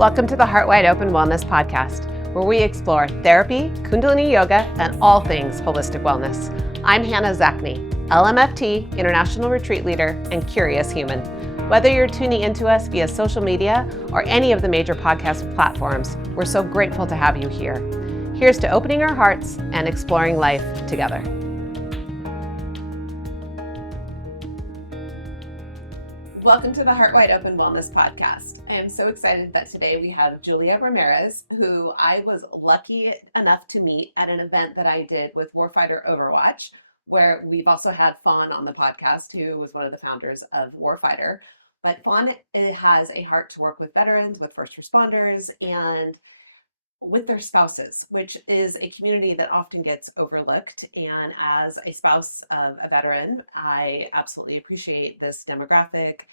Welcome to the Heart Wide Open Wellness Podcast, where we explore therapy, Kundalini Yoga, and all things holistic wellness. I'm Hannah Zachney, LMFT, International Retreat Leader, and Curious Human. Whether you're tuning into us via social media or any of the major podcast platforms, we're so grateful to have you here. Here's to opening our hearts and exploring life together. Welcome to the Heart Wide Open Wellness Podcast. I am so excited that today we have Julia Ramirez, who I was lucky enough to meet at an event that I did with Warfighter Overwatch, where we've also had Fawn on the podcast, who was one of the founders of Warfighter. But Fawn has a heart to work with veterans, with first responders, and with their spouses, which is a community that often gets overlooked. And as a spouse of a veteran, I absolutely appreciate this demographic.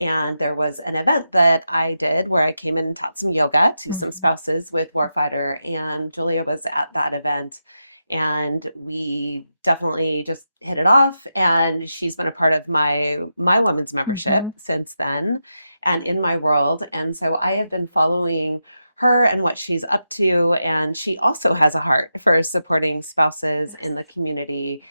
And there was an event that I did where I came in and taught some yoga to some spouses with Warfighter, and Julia was at that event. And we definitely just hit it off. And she's been a part of my women's membership since then and in my world. And so I have been following her and what she's up to. And she also has a heart for supporting spouses in the community,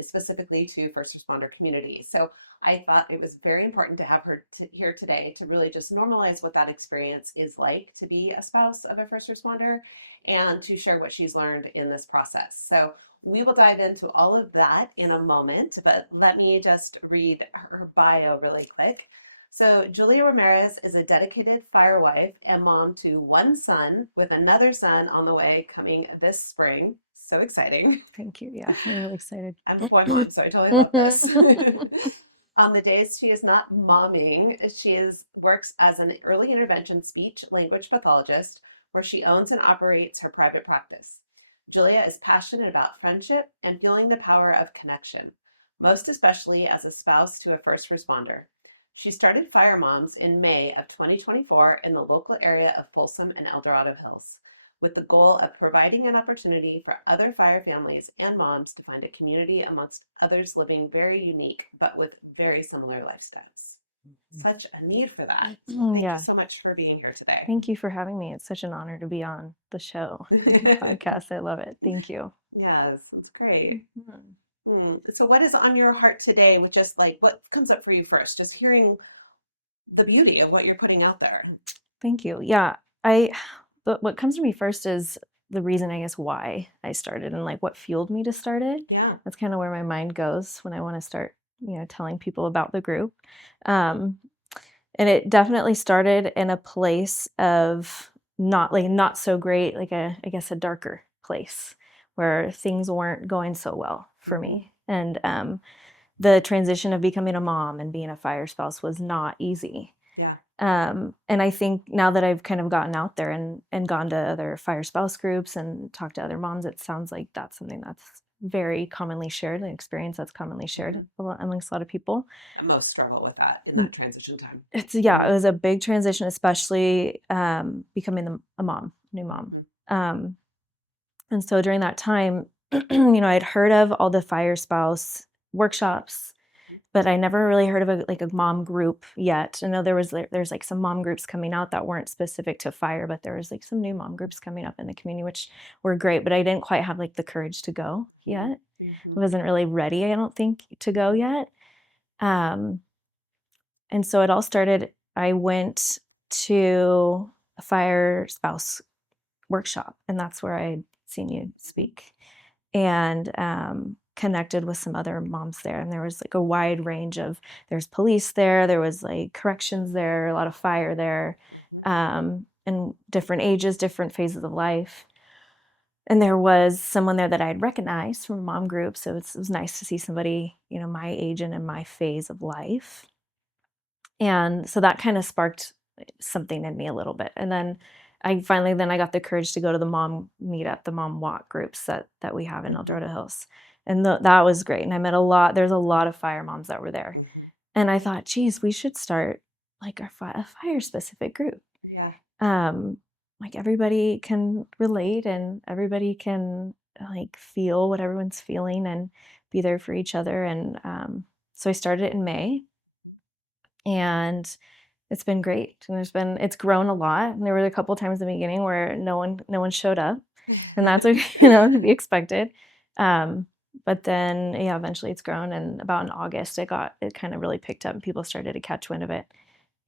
specifically to first responder communities. So I thought it was very important to have her here today to really just normalize what that experience is like to be a spouse of a first responder and to share what she's learned in this process. So we will dive into all of that in a moment, but let me just read her bio really quick. So Julia Ramirez is a dedicated firewife and mom to one son with another son on the way coming this spring. So exciting. Thank you. Yeah, I'm really excited. I'm a boy mom, so I totally love this. On the days she is not momming, she works as an early intervention speech language pathologist where she owns and operates her private practice. Julia is passionate about friendship and feeling the power of connection, most especially as a spouse to a first responder. She started Fire Moms in May of 2024 in the local area of Folsom and El Dorado Hills, with the goal of providing an opportunity for other fire families and moms to find a community amongst others living very unique, but with very similar lifestyles. Such a need for that. Thank you so much for being here today. Thank you for having me. It's such an honor to be on the show, podcast. I love it. Thank you. Yes, it's great. So what is on your heart today with just like, what comes up for you first? Just hearing the beauty of what you're putting out there. Thank you. Yeah. What comes to me first is the reason, I guess, why I started and like what fueled me to start it. Yeah. That's kind of where my mind goes when I want to start, telling people about the group. And it definitely started in a place of not so great, like I guess a darker place where things weren't going so well for me. And the transition of becoming a mom and being a fire spouse was not easy. Yeah. And I think now that I've kind of gotten out there and gone to other fire spouse groups and talked to other moms, it sounds like that's something that's very commonly shared, an experience that's commonly shared amongst a lot of people. Most struggle with that in that transition time. It was a big transition, especially becoming a new mom. And so during that time, I'd heard of all the fire spouse workshops, but I never really heard of a mom group yet. I know there's like some mom groups coming out that weren't specific to fire, but there was like some new mom groups coming up in the community, which were great, but I didn't quite have like the courage to go yet. I wasn't really ready, I don't think, to go yet. And so it all started, I went to a fire spouse workshop, and that's where I'd seen you speak, and connected with some other moms there. And there was like a wide range of, there's police there was like corrections there, a lot of fire there, and different ages, different phases of life. And there was someone there that I had recognized from a mom group. So it was nice to see somebody, my age and in my phase of life. And so that kind of sparked something in me a little bit. And then I got the courage to go to the mom meetup, the mom walk groups that we have in El Dorado Hills. And that was great. And I met there's a lot of fire moms that were there. And I thought, geez, we should start like a fire specific group. Yeah. Like everybody can relate and everybody can like feel what everyone's feeling and be there for each other. And so I started it in May. And It's been great. And it's grown a lot. And there were a couple times in the beginning where no one showed up. And that's okay, to be expected. But then, yeah, eventually it's grown. And about in August, it kind of really picked up and people started to catch wind of it.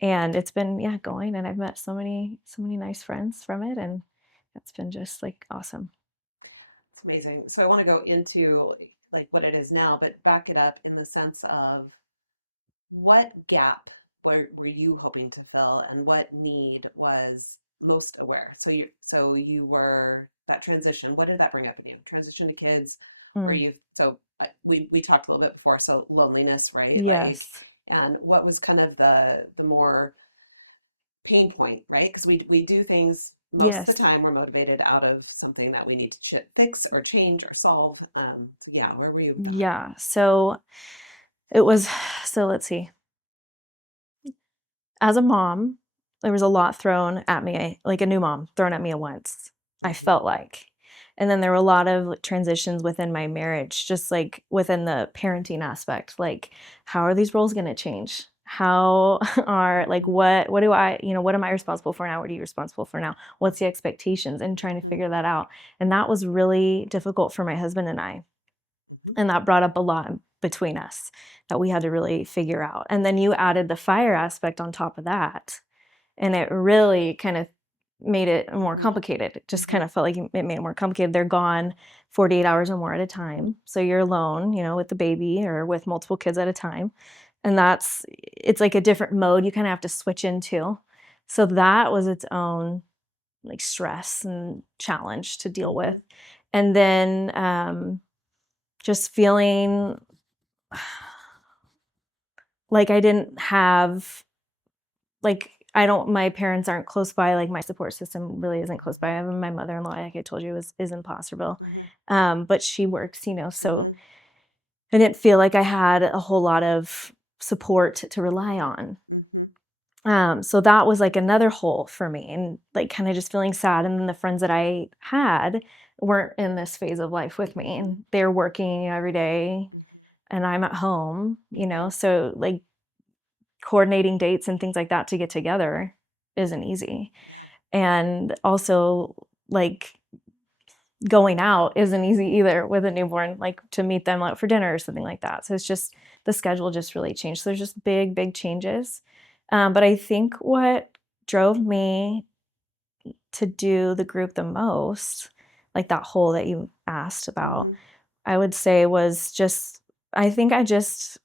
And it's been, yeah, going. And I've met so many nice friends from it. And it's been just like awesome. It's amazing. So I want to go into like what it is now, but back it up in the sense of what gap were you hoping to fill and what need was most aware? So you were that transition. What did that bring up in you? Transition to kids, or Mm. we talked a little bit before. So loneliness, right? Like, Yes. and what was kind of the more pain point, right? Because we do things most of the Yes. time. We're motivated out of something that we need to fix or change or solve. So yeah, where were you with that? Yeah. So it was, so let's see. As a mom, there was a lot thrown at me, like a new mom thrown at me at once, I Hmm. felt like. And then there were a lot of transitions within my marriage, just like within the parenting aspect. Like, how are these roles going to change? How are, like, Hmm. what do I, what am I responsible for now? What are you responsible for now? What's the expectations? And trying to Hmm. figure that out. And that was really difficult for my husband and I. Hmm. And that brought up a lot between us that we had to really figure out. And then you added the fire aspect on top of that. And it really kind of made it more Hmm. complicated. It just Hmm. kind of felt like it made it more complicated. They're gone 48 hours or more at a Hmm. time. So you're alone, with the baby or with multiple kids at a time. And it's like a different mode you kind of have to switch into. So that was its own like stress and challenge to deal with. Hmm. And then just feeling like I didn't have, like, my parents aren't close by, like my support system really isn't close by. I have my mother-in-law, like I told you, is in Placerville. Hmm. But she works, so Hmm. I didn't feel like I had a whole lot of support to rely on. Hmm. So that was like another hole for me, and like kind of just feeling sad. And then the friends that I had weren't in this phase of life with me, Hmm. and they're working every day Hmm. and I'm at home, Hmm. so like coordinating dates and things like that to get together isn't easy. Yeah. And also, like, going out isn't easy either with a newborn, like to meet them out for dinner or something like that. So it's just the schedule just really changed. So there's just big changes. But I think what drove me to do the group the most, like that hole that you asked about, Hmm. I would say was just, I think I just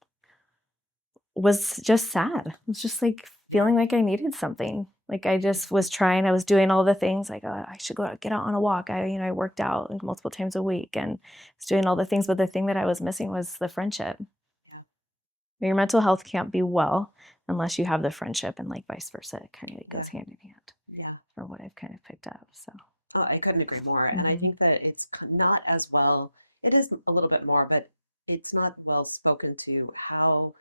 was just sad. I was just like Yeah. feeling like I needed something. Like I just was trying, I was doing all the things like, oh, I should go out, get out on a walk. I worked out like multiple times a week and was doing all the things. But the thing that I was missing was the friendship. Yeah. Your mental health can't be well unless you have the friendship, and like vice versa. It kind of goes Yeah. hand in hand Yeah. for what I've kind of picked up. So, Oh, I couldn't agree more. And I mhm. think that it's not as well, it is a little bit more, but it's not well spoken to how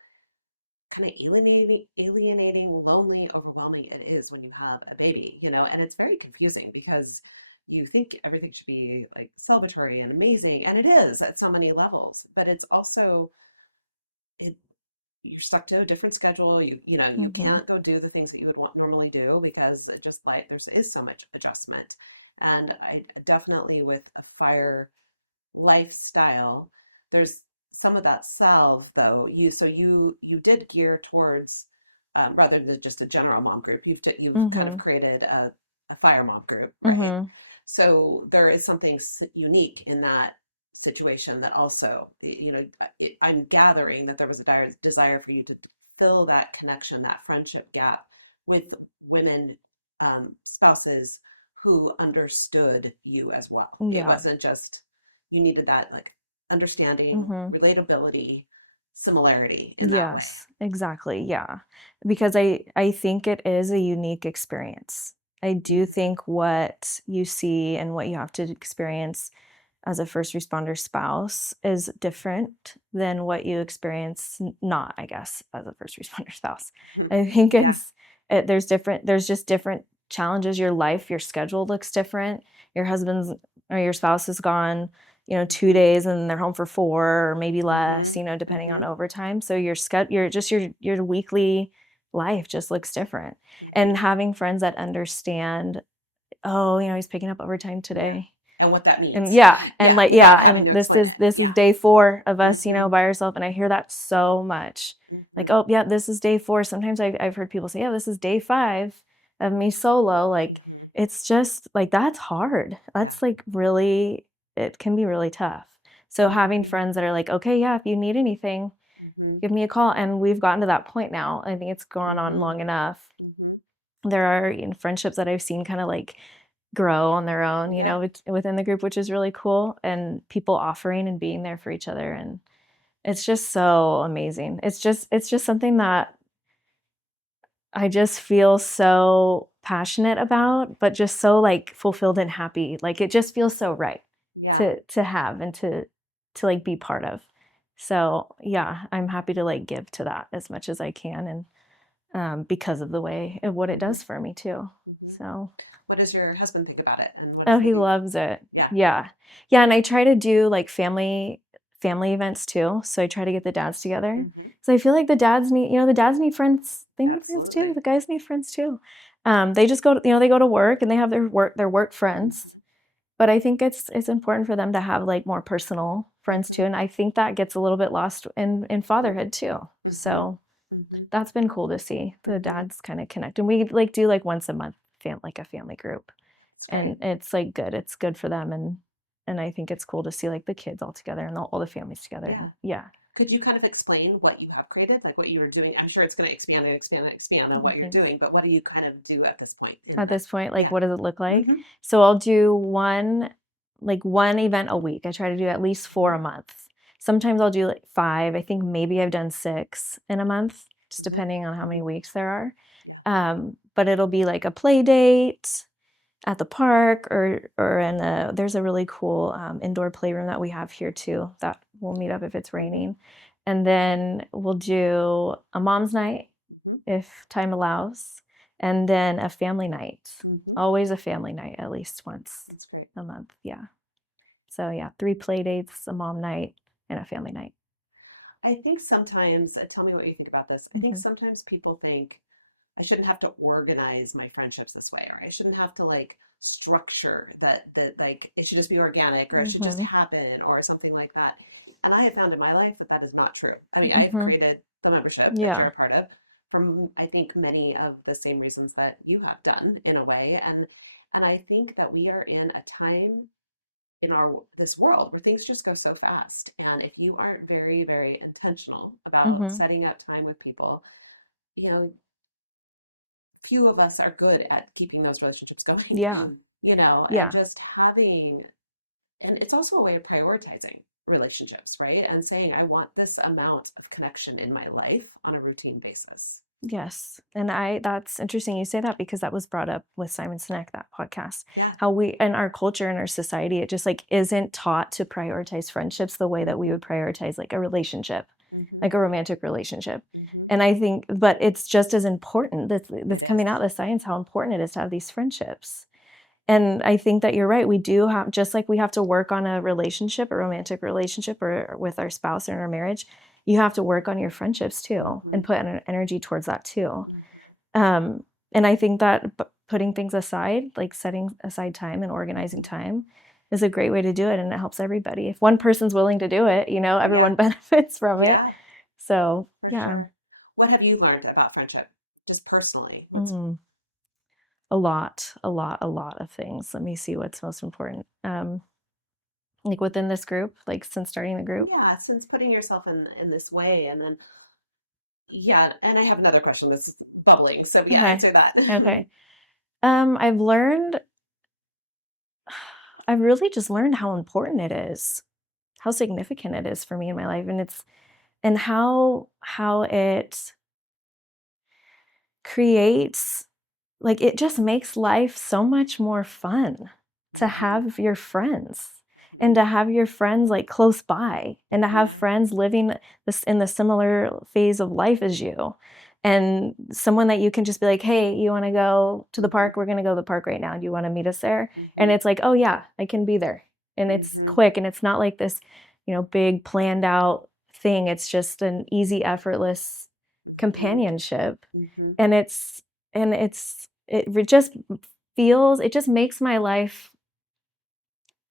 kind of alienating, lonely, overwhelming it is when you have a baby, and it's very confusing because you think everything should be like celebratory and amazing, and it is at so many levels, but it's also it you're stuck to a different schedule. You Mhm. can't go do the things that you would normally do because it just like there is so much adjustment. And I definitely with a fire lifestyle, there's some of that salve though. You did gear towards rather than just a general mom group. You've kind of Mhm. created a fire mom group, right? Mhm. So there is something unique in that situation that also, I'm gathering that there was a dire desire for you to fill that connection, that friendship gap with women, spouses who understood you as well. It Yeah. wasn't just you needed that like understanding, Mhm. relatability, similarity in that way. Yes, exactly. Yeah. Because I think it is a unique experience. I do Hmm. think what you see and what you have to experience as a first responder spouse is different than what you experience not, I guess, as a first responder spouse. I think Yeah. there's just different challenges. Your life, your schedule looks different. Your husband's or your spouse is gone, 2 Hmm. days and they're home for 4 or maybe less, Hmm. depending on Hmm. overtime. So your weekly life just looks different. And having friends that understand, oh, he's picking up overtime today. And what that means. And like, without having to explain this is day 4 of us, by ourselves. And I hear that so much. Like, oh yeah, this is day 4. Sometimes I've heard people say, yeah, this is day 5 of me solo. Like, it's just like, that's hard. That's like really, it can be really tough. So having friends that are like, okay, yeah, if you need anything, give me a call. And we've gotten to that point now. I think it's gone on long enough. There are friendships that I've seen kind of like grow on their own, you know, within the group, which is really cool. And people offering and being there for each other. And it's just so amazing. It's just something that I just feel so passionate about, but just so like fulfilled and happy. Like, it just feels so right to have and to like be part of. So yeah, I'm happy to like give to that as much as I can. And because of the way of what it does for me too. So what does your husband think about it? And what he think? Loves it. Yeah. And I try to do like family events too. So I try to get the dads together. So I feel like the dads need friends. They need friends too. The guys need friends too. They just go to, they go to work and they have their work friends. But I think it's important for them to have like more personal friends too. And I think that gets a little bit lost in fatherhood too. So that's been cool to see the dads kind of connect. And we like do like once a month, like a family group. It's great. And it's like good. It's good for them. And I think it's cool to see like the kids all together and all the families together. Yeah. Could you kind of explain what you have created, like what you were doing? I'm sure it's going to expand and expand and expand on what you're doing, but what do you kind of do at this point? This point, like what does it look like? So I'll do one event a week. I try to do at least 4 a month. Sometimes I'll do like 5. I think maybe I've done 6 in a month, just depending on how many weeks there are. But it'll be like a play date at the park or in there's a really cool indoor playroom that we have here too that we'll meet up if it's raining. And then we'll do a mom's night if time allows, and then a family night. Always a family night at least once. That's great. A month. Yeah. So yeah, 3 play dates, a mom night, and a family night. I think sometimes, tell me what you think about this. I think sometimes people think I shouldn't have to organize my friendships this way, or I shouldn't have to like structure that like it should just be organic, or it should just happen, or something like that. And I have found in my life that is not true. I mean, I've created the membership that you're a part of from, I think, many of the same reasons that you have done in a way. And I think that we are in a time in this world where things just go so fast. And if you aren't very, very intentional about setting up time with people, few of us are good at keeping those relationships going, and just having, and it's also a way of prioritizing relationships, right? And saying, I want this amount of connection in my life on a routine basis. Yes. And that's interesting you say that, because that was brought up with Simon Sinek, that podcast. Yeah. How we, in our culture, in our society, it just like isn't taught to prioritize friendships the way that we would prioritize like a relationship. Like a romantic relationship. And I think, but it's just as important, that's coming out of the science, how important it is to have these friendships. And I think that you're right. We do have, just like we have to work on a relationship, a romantic relationship, or with our spouse or in our marriage, you have to work on your friendships too, and put an energy towards that too. And I think that putting things aside, like setting aside time and organizing time, is a great way to do it, and it helps everybody. If one person's willing to do it, everyone benefits from it. Yeah. So for sure. What have you learned about friendship, just personally? What's a lot of things. Let me see what's most important. Like within this group, like since starting the group. Yeah, since putting yourself in this way, and then and I have another question that's bubbling. So answer that. Okay. I've really just learned how important it is, how significant it is for me in my life, and how it creates, like, it just makes life so much more fun to have your friends, and to have your friends like close by, and to have friends living this in the similar phase of life as you. And someone that you can just be like, hey, you want to go to the park? We're going to go to the park right now. Do you want to meet us there? And it's like, oh yeah, I can be there. And it's quick, and it's not like this, big planned out thing. It's just an easy, effortless companionship. Mm-hmm. And it just makes my life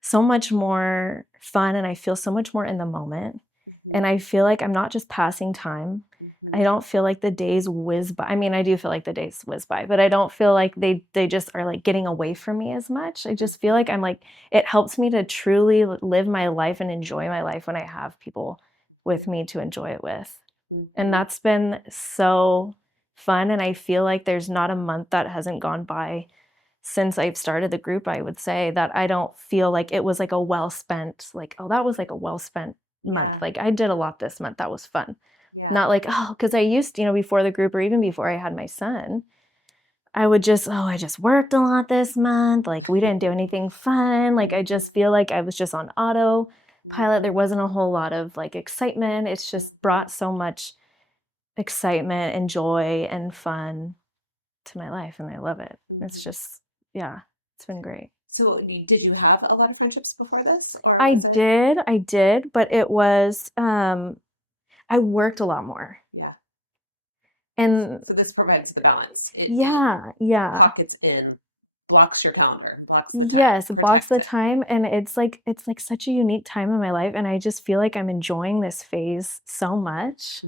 so much more fun, and I feel so much more in the moment. Mm-hmm. And I feel like I'm not just passing time. Mm-hmm. I don't feel like the days whiz by. I mean, I do feel like the days whiz by, but I don't feel like they just are like getting away from me as much. I just feel like I'm like, it helps me to truly live my life and enjoy my life when I have people with me to enjoy it with. And that's been so fun. And I feel like there's not a month that hasn't gone by since I've started the group, I would say, that I don't feel like it was like a well spent, like, oh, that was like a well spent month. Like I did a lot this month. That was fun. Yeah. Not like, oh, because I used to, before the group or even before I had my son, I would just, I just worked a lot this month. Like we didn't do anything fun. Like I just feel like I was just on autopilot. There wasn't a whole lot of like excitement. It's just brought so much excitement and joy and fun to my life, and I love it. It's just, yeah, it's been great. So did you have a lot of friendships before this, or was it? I did, but it was, I worked a lot more. Yeah. And so this provides the balance. It pockets in, blocks your calendar, blocks the time. Yes, it blocks the time, and it's like such a unique time in my life, and I just feel like I'm enjoying this phase so much.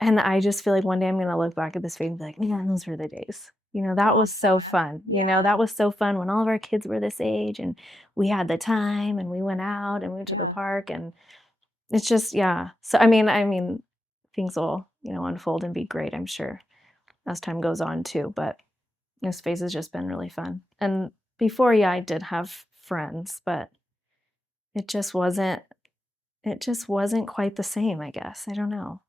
And I just feel like one day I'm going to look back at this phase and be like, man, those were the days. That was so fun. That was so fun when all of our kids were this age and we had the time and we went out and we went to the park, and it's just, yeah. So, I mean, things will, unfold and be great, I'm sure, as time goes on too. But this phase has just been really fun. And before, I did have friends, but it just wasn't quite the same, I guess. I don't know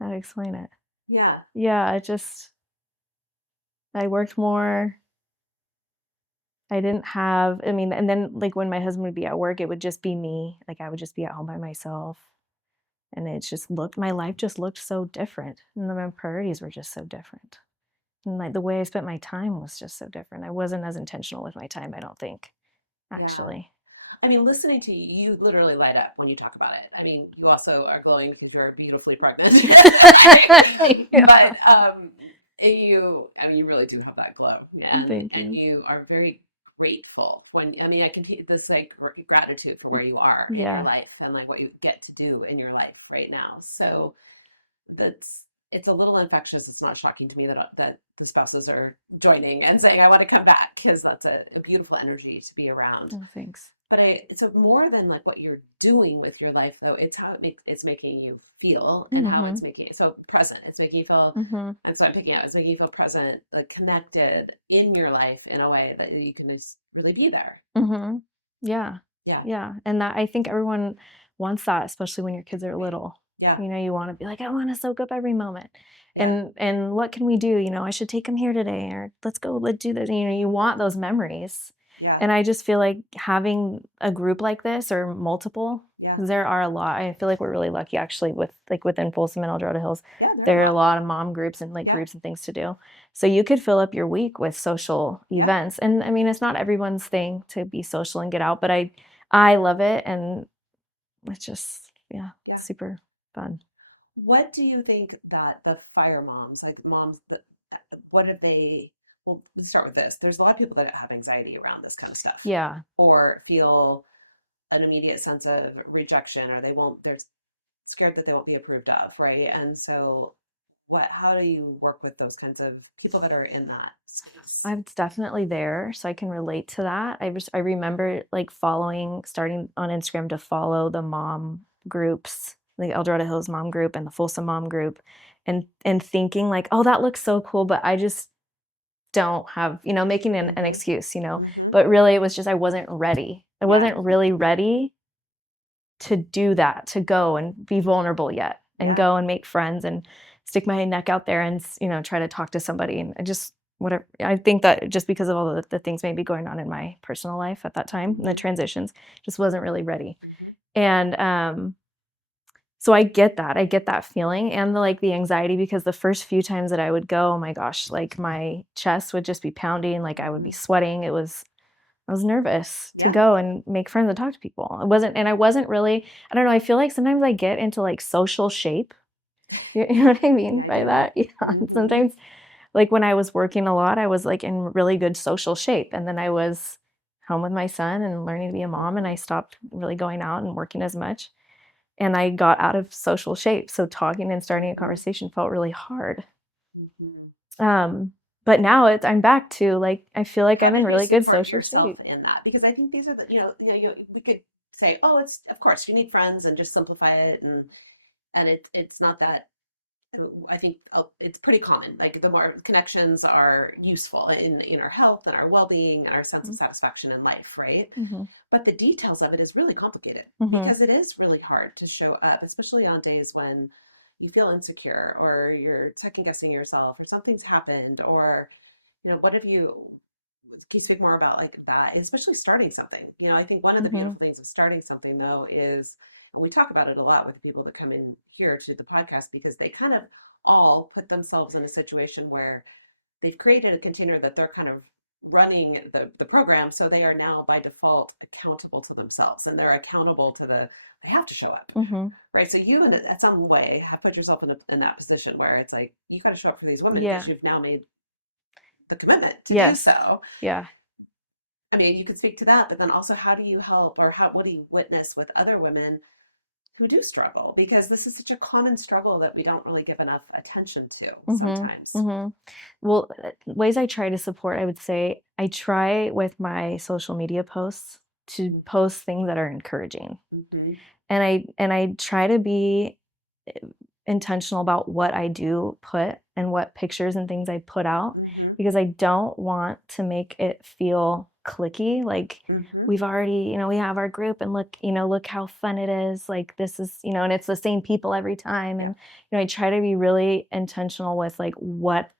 how to explain it. Yeah. I worked more. I didn't have, and then like when my husband would be at work, it would just be me. Like I would just be at home by myself. And my life just looked so different. And my priorities were just so different. And like the way I spent my time was just so different. I wasn't as intentional with my time, I don't think, actually. Listening to you, you literally light up when you talk about it. You also are glowing because you're beautifully pregnant. But you really do have that glow, and you are very grateful when, I can see this like gratitude for where you are in your life and like what you get to do in your life right now. So it's a little infectious. It's not shocking to me that the spouses are joining and saying, I want to come back, because that's a beautiful energy to be around. Oh, thanks. But it's more than like what you're doing with your life, though. It's how it's making you feel, and how it's making it so present. It's making you feel, and so I'm picking out, it's making you feel present, like connected in your life in a way that you can just really be there. Yeah. And that, I think everyone wants that, especially when your kids are little. Yeah. You want to be like, I want to soak up every moment. Yeah. And what can we do? I should take them here today, or let's do this. You want those memories. Yeah. And I just feel like having a group like this, or multiple, there are a lot. I feel like we're really lucky actually within Folsom and El Dorado Hills. Yeah, there are a lot of mom groups and groups and things to do. So you could fill up your week with social events. And it's not everyone's thing to be social and get out, but I love it, and it's just super fun. What do you think that the fire moms, like moms, what have they? Well, let's start with this. There's a lot of people that have anxiety around this kind of stuff. Yeah. Or feel an immediate sense of rejection, or they're scared that they won't be approved of, right? And so how do you work with those kinds of people that are in that space? I'm definitely there, so I can relate to that. I remember starting on Instagram to follow the mom groups, the El Dorado Hills mom group and the Folsom mom group, and thinking like, oh, that looks so cool, but I just don't have, making an excuse, but really it was just, I wasn't ready. I wasn't really ready to do that, to go and be vulnerable yet, and go and make friends and stick my neck out there and, try to talk to somebody. And whatever. I think that just because of all the things maybe going on in my personal life at that time, and the transitions, just wasn't really ready. And, so I get that feeling, and the anxiety, because the first few times that I would go, oh my gosh, like my chest would just be pounding, like I would be sweating. I was nervous to go and make friends and talk to people. I wasn't really, I don't know, I feel like sometimes I get into social shape You know what I mean Yeah, I by do. that? Yeah. Mm-hmm. Sometimes, like when I was working a lot, I was like in really good social shape. And then I was home with my son and learning to be a mom, and Mm-hmm. I stopped really going out and working as much. And I got out of social shape. So talking and starting a Mm-hmm. conversation felt really hard. Mm-hmm. Um, but now I'm back to like, I feel like How I'm in did you really good support social yourself shape. in that? Because I think these are the, we could say, oh, it's, of course, you need friends and just simplify it. And it's not that, I think it's pretty common. Like the more connections are useful in our health and our well-being and our sense of satisfaction in life, right? Mm-hmm. But the details of it is really complicated Mm-hmm. because it is really hard to show up, especially on days when you feel insecure or you're second guessing yourself or something's happened or, what have you, can you speak more about like that, especially starting something? I think one of the Mm-hmm. beautiful things of starting something though is, and we talk about it a lot with the people that come in here to the podcast, because they kind of all put themselves in a situation where they've created a container that they're kind of running the program. So they are now by default accountable to themselves and they're accountable to they have to show up. Mm-hmm. Right. So you, in some way, have put yourself in that position where it's like, you got to show up for these women because Yeah. you've now made the commitment to do Yes. so. Yeah. I mean, you could speak to that, but then also how do you help, or what do you witness with other women who do struggle? Because this is such a common struggle that we don't really give enough attention to Mm-hmm. sometimes. Mm-hmm. Well, ways I try to support, I would say I try with my social media posts to post things that are encouraging. Mm-hmm. And I try to be intentional about what I do put and what pictures and things I put out, Mm-hmm. because I don't want to make it feel clicky. Like Mm-hmm. we've already, we have our group and look how fun it is. Like this is, and it's the same people every time. Yeah. And, I try to be really intentional with like what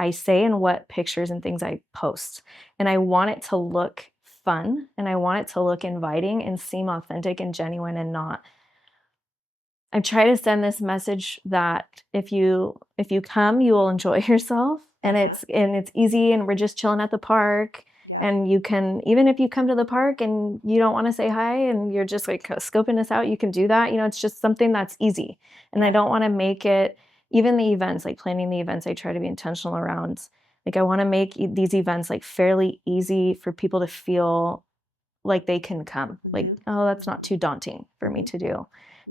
I say and what pictures and things I post. And I want it to look fun and I want it to look inviting and seem authentic and genuine, and not, I try to send this message that if you come, you will enjoy yourself, and it's easy, and we're just chilling at the park. Yeah. And you can, even if you come to the park and you don't want to say hi and you're just like scoping us out, you can do that. It's just something that's easy. And I don't want to make it, even the events, like planning the events, I try to be intentional around. Like I want to make these events like fairly easy for people to feel like they can come. Like, oh, that's not too daunting for me to do.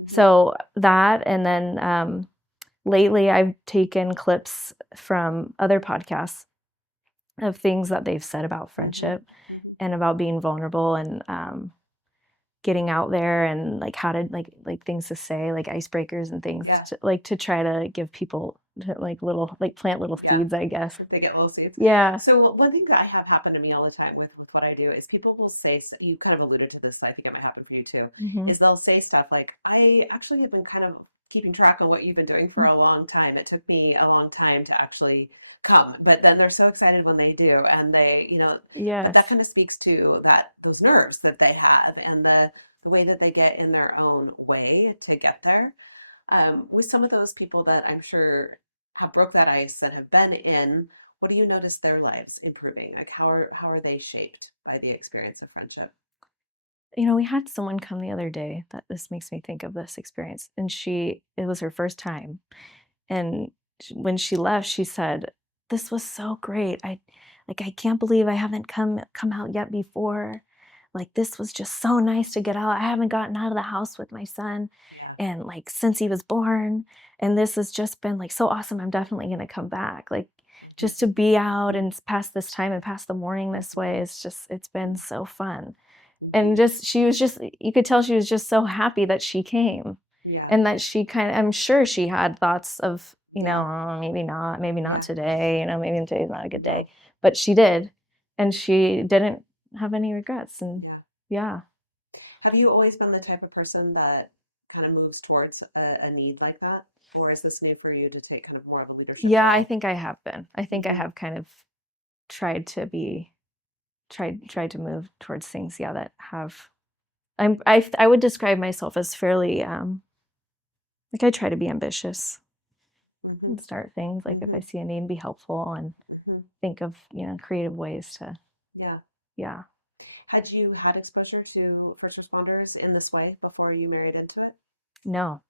So that, and then lately I've taken clips from other podcasts of things that they've said about friendship and about being vulnerable, and getting out there, and like how to like things to say, like icebreakers and things, to try to give people like plant little seeds, I guess. They get little seeds. Yeah. So one thing that I have happen to me all the time with what I do is people will say, you kind of alluded to this, so I think it might happen for you too, is they'll say stuff like, I actually have been kind of keeping track on what you've been doing for a long time. It took me a long time to actually come, but then they're so excited when they do, and they, but that kind of speaks to those nerves that they have, and the way that they get in their own way to get there. With some of those people that I'm sure have broke that ice and have been in, what do you notice their lives improving? Like how are they shaped by the experience of friendship? We had someone come the other day that this makes me think of this experience, and it was her first time. And when she left, she said, "This was so great. I can't believe I haven't come out yet before. Like this was just so nice to get out. I haven't gotten out of the house with my son, and like since he was born, and this has just been like so awesome. I'm definitely going to come back. Like just to be out and pass this time and pass the morning this way it's been so fun." And she was just, you could tell she was just so happy that she came. Yeah. And that I'm sure she had thoughts of, oh, maybe not today, maybe today's not a good day. But she did. And she didn't have any regrets. And yeah. Have you always been the type of person that kind of moves towards a need like that? Or is this new for you to take kind of more of a leadership role? I think I have been. I think I have kind of tried to move towards things, that have, I would describe myself as fairly, like I try to be ambitious and start things. Like if I see a need, be helpful and think of, creative ways to. Yeah. Yeah. Had you had exposure to first responders in this way before you married into it? No.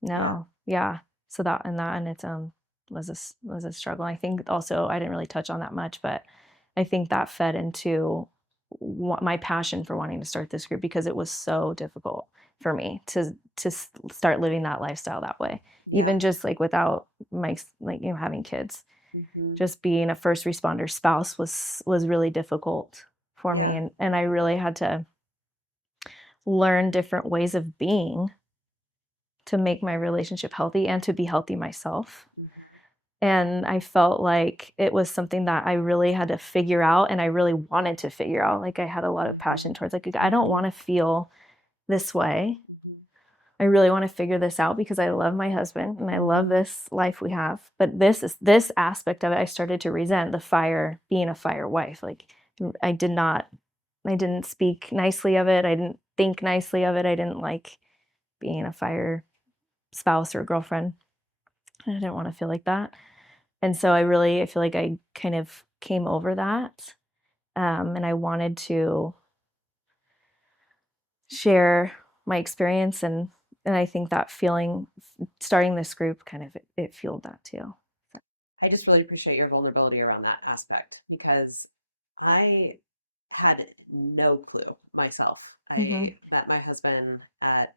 Yeah. So that in its own was a struggle. I think also I didn't really touch on that much, but I think that fed into my passion for wanting to start this group because it was so difficult for me to start living that lifestyle that way. Yeah. Even just like without my having kids. Just being a first responder spouse was really difficult for me, and I really had to learn different ways of being to make my relationship healthy and to be healthy myself. And I felt like it was something that I really had to figure out, and I really wanted to figure out. Like I had a lot of passion towards like I don't want to feel this way. I really want to figure this out because I love my husband and I love this life we have. But this aspect of it, I started to resent being a fire wife. Like I didn't speak nicely of it. I didn't think nicely of it. I didn't like being a fire spouse or girlfriend. I didn't want to feel like that. And so I feel like I kind of came over that. And I wanted to share my experience, and I think that feeling, starting this group, kind of it fueled that too. I just really appreciate your vulnerability around that aspect because I had no clue myself. I met my husband at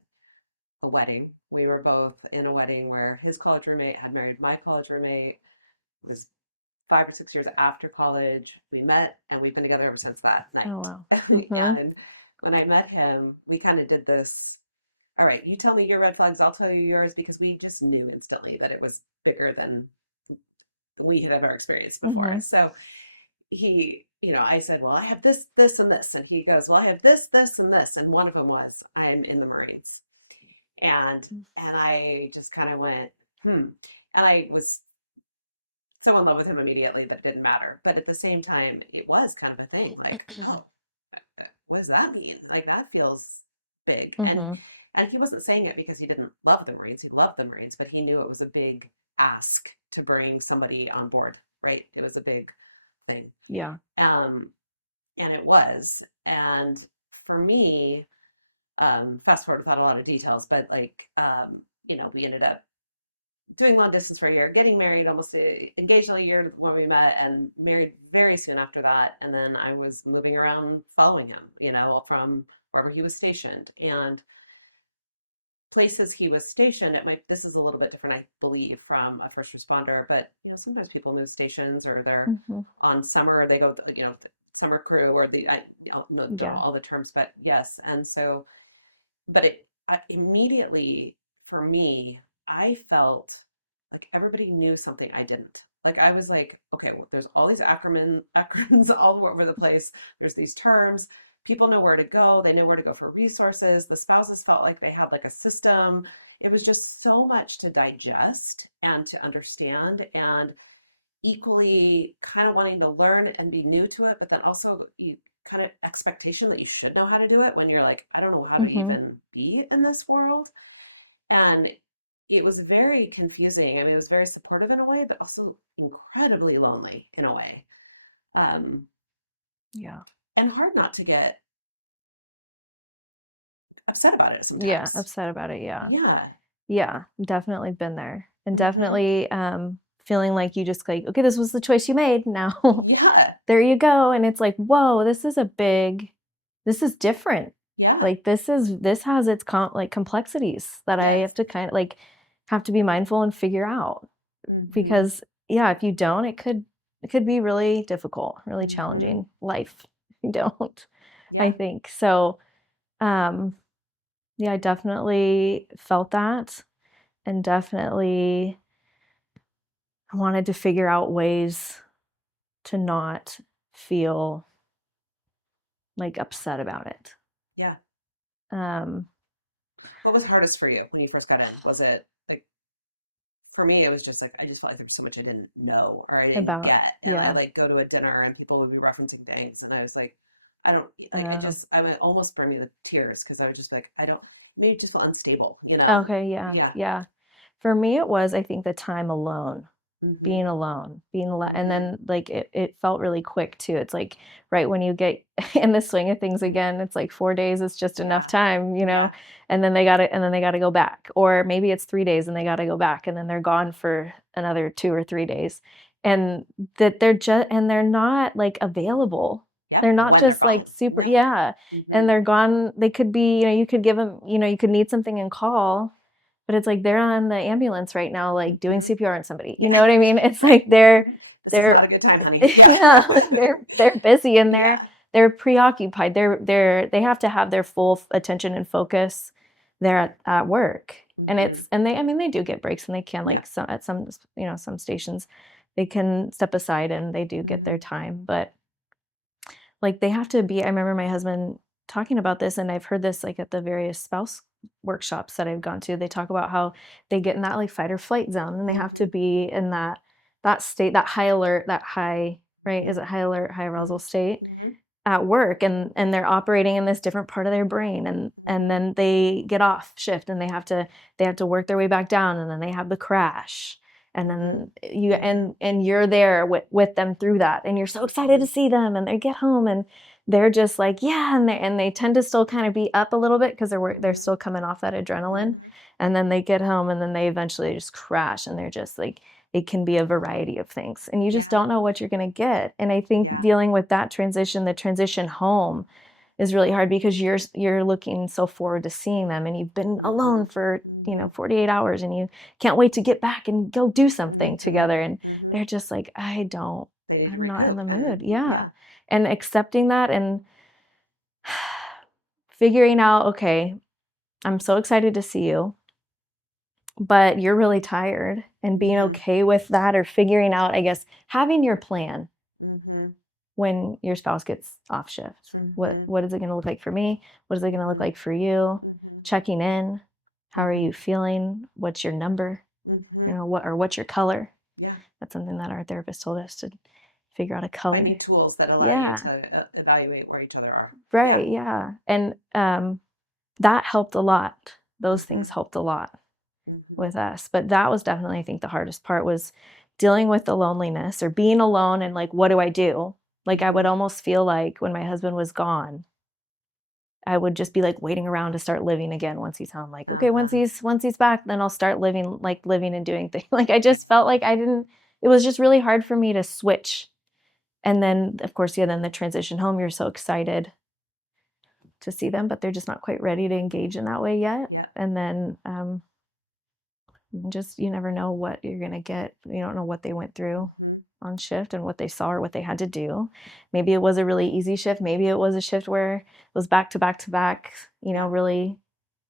a wedding. We were both in a wedding where his college roommate had married my college roommate. It was 5 or 6 years after college. We met and we've been together ever since that night. Oh, wow. And when I met him, we kind of did this, all right, you tell me your red flags, I'll tell you yours, because we just knew instantly that it was bigger than we had ever experienced before. So I said, well, I have this, this, and this. And he goes, well, I have this, this, and this. And one of them was, I'm in the Marines. And I just kind of went, And I was so in love with him immediately that it didn't matter. But at the same time, it was kind of a thing like, oh, what does that mean? Like, that feels big. And he wasn't saying it because he didn't love the Marines. He loved the Marines, but he knew it was a big ask to bring somebody on board, right? It was a big thing. Yeah. And it was. And for me, fast forward without a lot of details, but like, we ended up doing long distance for a year, getting married, almost engaged in a year when we met, and married very soon after that. And then I was moving around following him, from wherever he was stationed. And places he was stationed, this is a little bit different, I believe, from a first responder, but, sometimes people move stations or they're on summer, they go, summer crew or don't know all the terms, but yes. And so, but immediately for me, I felt like everybody knew something I didn't. Like I was like, okay, well, there's all these acronyms all over the place. There's these terms. People know where to go. They know where to go for resources. The spouses felt like they had like a system. It was just so much to digest and to understand, and equally kind of wanting to learn and be new to it, but then also you kind of expectation that you should know how to do it when you're like, I don't know how to even be in this world. And it was very confusing. I mean, it was very supportive in a way, but also incredibly lonely in a way. Yeah. And hard not to get upset about it sometimes. Yeah, upset about it, yeah. Yeah. Yeah, definitely been there. And definitely feeling like you just like, okay, this was the choice you made now. Yeah. There you go. And it's like, whoa, this is different. Yeah. Like this has its complexities that I have to kind of like have to be mindful and figure out. Because if you don't, it could be really difficult, really challenging life if you don't. Yeah. I think. So I definitely felt that, and definitely wanted to figure out ways to not feel like upset about it. Yeah. What was hardest for you when you first got in? Was it like, for me, it was just like, I just felt like there was so much I didn't know or I didn't get. And I like go to a dinner and people would be referencing things. And I was like, I don't like, I would almost bring me the tears because I would just be like, it made me just feel unstable, Okay. Yeah. Yeah. For me, it was, I think, the time alone. being alone, and Mm-hmm. then like it felt really quick too. It's like right when you get in the swing of things again, it's like 4 days is just enough Yeah. time, Yeah. and then they gotta go back, or maybe it's 3 days and they gotta go back, and then they're gone for another 2 or 3 days, and that they're not like available. Yep. They're not When they're just like gone. super, No. yeah, Mm-hmm. and they're gone. They could be, you could give them, you could need something and call. But it's like they're on the ambulance right now, like doing Mm-hmm. CPR on somebody. You know Yeah. what I mean? It's Right. like they're This is not they're a good time, honey. yeah, Yeah. they're busy, and Yeah. they're preoccupied. They have to have their full attention and focus there at work. And Mm-hmm. they, I mean, they do get breaks, and they can, Yeah. like, some at some, some stations they can step aside and they do get Mm-hmm. their time, but like they have to be. I remember my husband talking about this, and I've heard this like at the various spouse workshops that I've gone to. They talk about how they get in that like fight or flight zone, and they have to Mm-hmm. be in that state, that high alert, that high, right? Is Mm-hmm. it high alert, high arousal state Mm-hmm. at work, and they're operating in this different part of their brain, and Mm-hmm. then they get off shift and they have to work their way back down, and then they have the crash, and Mm-hmm. then you Mm-hmm. and you're there with them through that, and you're so excited to Mm-hmm. see them, and they get home and they're just like, yeah, and they tend to still kind of be up a little bit because they're Mm-hmm. still coming off that adrenaline, Mm-hmm. and then they get home and then they eventually just crash, and they're just like, it can be a variety of things, and you just Yeah. don't know what you're going to get. And I think Yeah. dealing with that transition, the transition home, is really hard because you're looking so forward to seeing them, and you've been Mm-hmm. alone for Mm-hmm. 48 hours, and you can't wait to get back and go do something Mm-hmm. together, and Mm-hmm. they're just like, They need to I'm not in recoup. the mood. And Yeah. yeah. And accepting that, and figuring out, okay, I'm so excited to see you, but you're really tired, and being Mm-hmm. okay with that, or figuring out, I guess, having your plan Mm-hmm. when your spouse gets off shift. Mm-hmm. What is it going to look like for me? What is it going to look Mm-hmm. like for you? Mm-hmm. Checking in. How are Mm-hmm. you feeling? What's your number? Mm-hmm. What's your color? Yeah. That's something that our therapist told us, to figure out a color. Finding tools that allow you Yeah. to evaluate where each other are. Right. Yeah. And that helped a lot. Those Mm-hmm. things helped a lot Mm-hmm. with us. But that was definitely, I think, the hardest part, was dealing with the loneliness, or being alone, and like, what do I do? Like, I would Mm-hmm. almost feel like when my husband was gone, I would just be like waiting around to start living again once he's home. Like, okay, Uh-huh. once he's back, then I'll start living and doing things. Like, I just felt like it was just really hard for me to switch. And then, of course, yeah, then the transition home, you're so excited to see them, but they're just not quite ready to engage in that way yet. Yeah. And then just, you never know what you're going to get. You don't know what they went through Mm-hmm. on shift, and what they saw, or what they had to do. Maybe it was a really easy shift. Maybe it was a shift where it was back to back to back, Yeah. really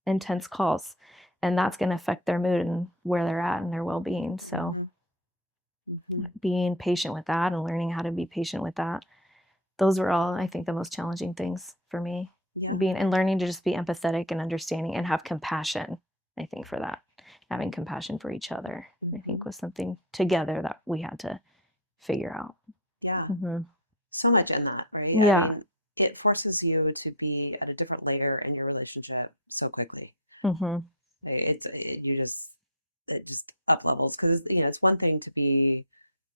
intense calls. And that's going to affect their mood and where they're at and their well-being. So Mm-hmm. Mm-hmm. being patient with that, and learning how to be patient with that, those were all, I think, the most challenging things for me. Yeah. And learning to just be empathetic and understanding, and have compassion. I think for that, having compassion for each other, I think, Mm-hmm. was something together that we had to figure out. Yeah. Mm-hmm. So much in that, right? Yeah. I mean, it forces you to be at a different layer in your relationship so quickly. Mm-hmm. It just up levels, because it's one thing to be.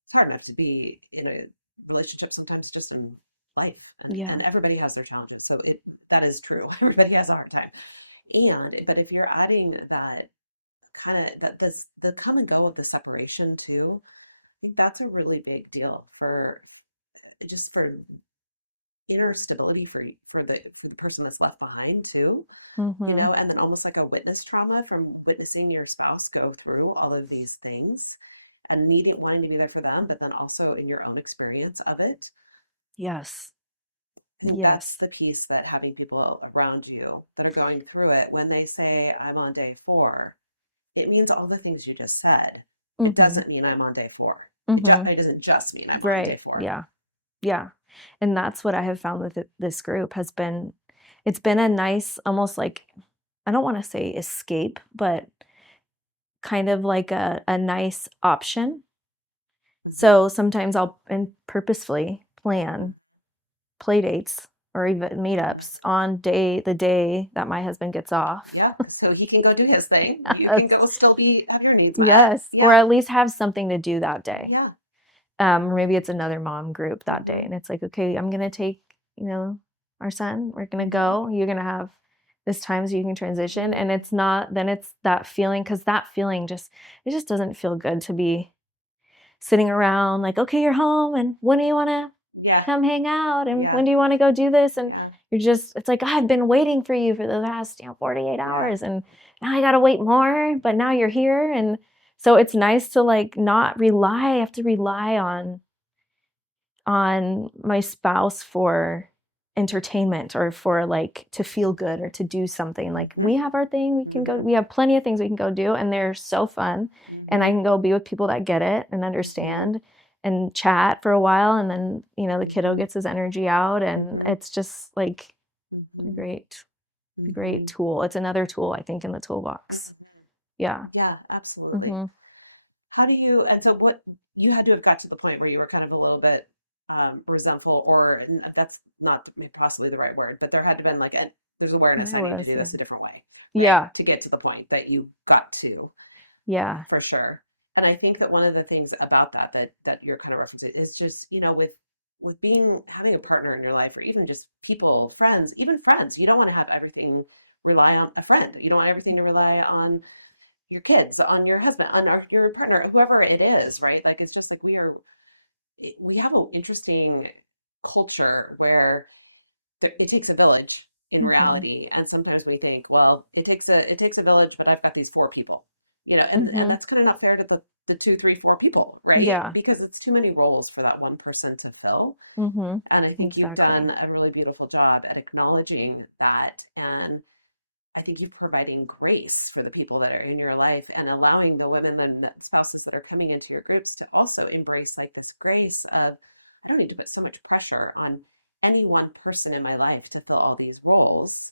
It's hard enough to be in a relationship sometimes, just in life, and everybody has their challenges. So that is true. Everybody has a hard time, but if you're adding that kind of the come and go of the separation too, I think that's a really big deal for just for inner stability for the person that's left behind too. Mm-hmm. And then almost like a witness trauma from witnessing your spouse go through all of these things, and wanting to be there for them, but then also in your own experience of it. Yes. I think that's the piece, that having people around you that are going through it, when they say, I'm on day 4, it means all the things you just said. Mm-hmm. It doesn't mean I'm on day 4. Mm-hmm. It doesn't just mean I'm on day 4. Yeah. Yeah. And that's what I have found with this group it's been a nice, almost like, I don't want to say escape, but kind of like a nice option. Mm-hmm. So sometimes I'll purposefully plan play dates or even meetups on the day that my husband gets off. Yeah. So he can go do his thing. You can Yes. go still have your needs met. Yes. Yeah. Or at least have something to do that day. Yeah. Or maybe it's another mom group that day. Mhm. And it's like, okay, I'm going to take, our son, we're going to Mhm. go. You're going to have this time so you can transition. Mhm. And it's not, then it's that feeling, because that feeling it just doesn't feel good to be sitting around like, okay, you're home. And when do you want to Yeah. come hang out? And Yeah. when do you want to go do this? And Yeah. it's like, I've been waiting for you for the last, 48 Yeah. hours. And now I got to wait more, but now you're here. And so it's nice to like not rely, I have to rely on my spouse for entertainment or for like to feel good or to do something. Like Mhm. we have our thing, we can go, Mhm. we have plenty of things we can go do, and they're so fun. And I Mhm. can go be with people that get it and understand and chat for a while, and then the kiddo Mhm. gets his energy out, and Mhm. it's just like a Mhm. great Mhm. tool. It's another tool I think in the toolbox. Mhm. Yeah. Yeah, absolutely. Mhm. How do you, and so what you had to have got to the point where you were kind of a little bit resentful, or and that's not possibly the right word, but there had to have been like, there's awareness, I need to do this a different way, right? Yeah. To get to the point that you got to, Yeah. for sure. And I think that one of the things about that you're kind of referencing is just, with having a partner in your life, or even just people, friends, even friends, you don't want to have everything rely on a friend. You don't want everything to rely on your kids, on your husband, on your partner, whoever it is, right? Like, it's just like we have an interesting culture where it takes a village in reality. And sometimes we think, well, it takes a village, but I've got these four people, and that's kind of not fair to the two, three, four people, right? Yeah. Because it's too many roles for that one person to fill. Mm-hmm. And I think you've Exactly. done a really beautiful job at acknowledging that. And I think you're providing grace for the people that are in your life, and allowing the women and spouses that are coming into your groups to also embrace like this grace of, I don't need to put so much pressure on any one person in my life to fill all these roles.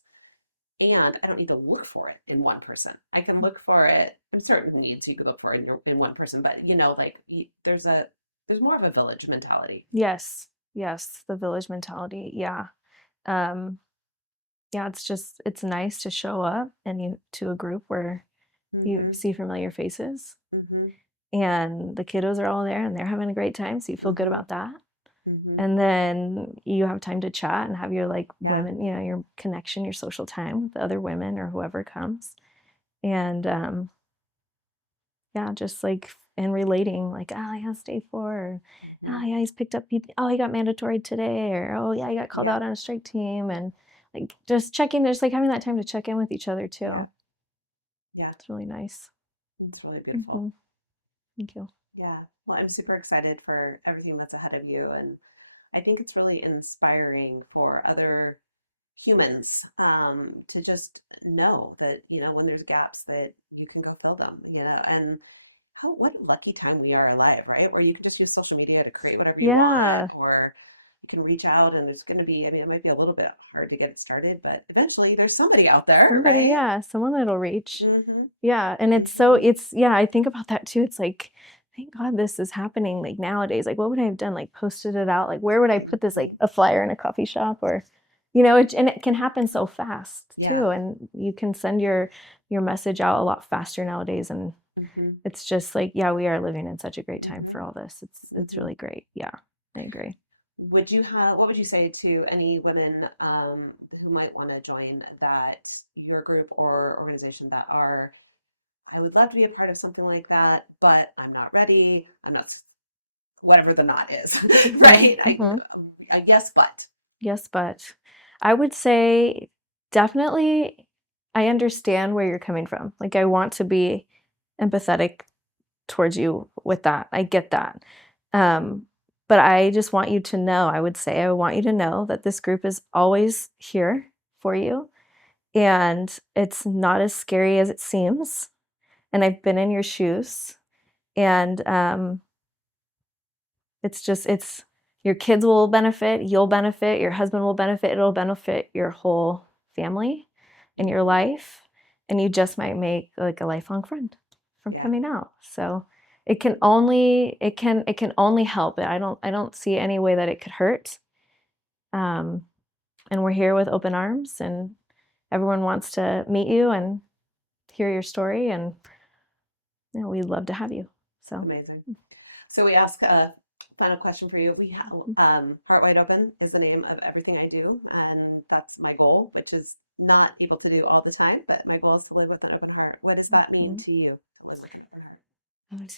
And I don't need to look for it in one person. I can look for it in certain needs you could look for in one person, but like there's more of a village mentality. Yes. Yes. The village mentality. Yeah. Um, yeah, it's nice to show up to a group where you Mm-hmm. see familiar faces, Mm-hmm. and the kiddos are all there and they're having a great time. So you feel good Mm-hmm. about that. Mm-hmm. And then you have time to chat and have your like Yeah. women, your connection, your social time with the other women or whoever comes. And yeah, just like and relating, like, oh, yeah, stay for, or Mm-hmm. oh, yeah, he's picked up, oh, he got mandatory today, or oh, yeah, he got called Yeah. out on a strike team, and like just checking, just like having that time to check in with each other too. Yeah. Yeah. It's really nice. It's really beautiful. Mm-hmm. Thank you. Yeah. Well, I'm super excited for everything that's ahead of you. And I think it's really inspiring for other humans to just know that, when there's gaps, that you can go fill them, and what a lucky time we are alive, right? Where you can just use social media to create whatever you Yeah. want, or you can reach out, and there's going to be, I mean, it might be a little bit hard to get it started, but eventually there's somebody out there, right? Yeah, someone that'll reach. Mm-hmm. Yeah, and yeah, I think about that too. It's like, thank God this is happening like nowadays. Like, what would I have done? Like, posted it out? Like, where would I put this? Like, a flyer in a coffee shop, or, and it can happen so fast Yeah. too. And you can send your message out a lot faster nowadays. And Mm-hmm. it's just like, yeah, we are living in such a great time Mm-hmm. for all this. It's Mm-hmm. really great. Yeah, I agree. What would you say to any women who might want to join your group or organization that are, I would love to be a part of something like that, but I'm not ready. I'm not, whatever the not is, right? Yes, but. Yes, but I would say definitely I understand where you're coming from. Like, I want to be empathetic towards you with that. I get that. But I just want you to know, I want you to know that this group is always here for you, and it's not as scary as it seems. And I've been in your shoes, and it's your kids will benefit, you'll benefit, your husband will benefit, it'll benefit your whole family and your life, and you just might make like a lifelong friend from coming out. So it can only help. I don't see any way that it could hurt. And we're here with open arms, and everyone wants to meet you and hear your story, and we'd love to have you. So Amazing. So we ask a final question for you. Heart Wide Open is the name of everything I do, and that's my goal, which is not able to do all the time, but my goal is to live with an open heart. What does that mean to you, to live with an open heart?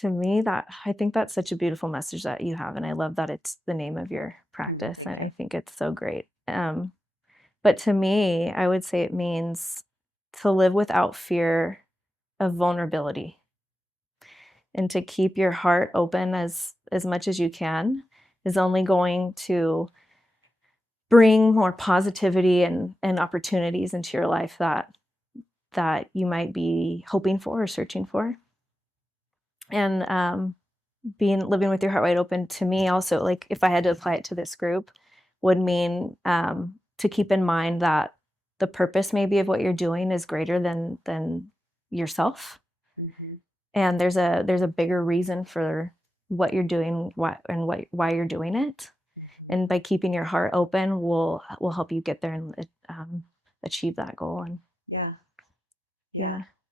To me, I think that's such a beautiful message that you have, and I love that it's the name of your practice, and I think it's so great. But to me, I would say it means to live without fear of vulnerability, and to keep your heart open as much as you can is only going to bring more positivity and opportunities into your life that you might be hoping for or searching for. And living with your heart wide open, to me also, like if I had to apply it to this group, would mean to keep in mind that the purpose maybe of what you're doing is greater than yourself. Mm-hmm. And there's a bigger reason for what you're doing, why you're doing it. Mm-hmm. And by keeping your heart open will help you get there and achieve that goal. And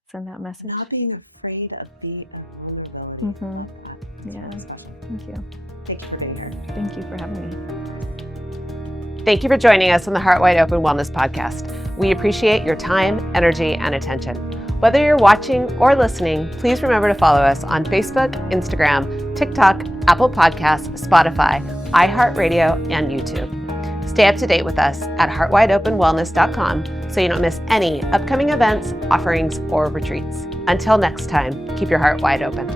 send that message. Not being afraid of vulnerability. Mm-hmm. I love that. That's really special. Thank you. Thank you for being here. Thank you for having me. Of course. Thank you for joining us on the Heart Wide Open Wellness Podcast. We appreciate your time, energy, and attention. Whether you're watching or listening, please remember to follow us on Facebook, Instagram, TikTok, Apple Podcasts, Spotify, iHeartRadio, and YouTube. Stay up to date with us at heartwideopenwellness.com so you don't miss any upcoming events, offerings, or retreats. Until next time, keep your heart wide open.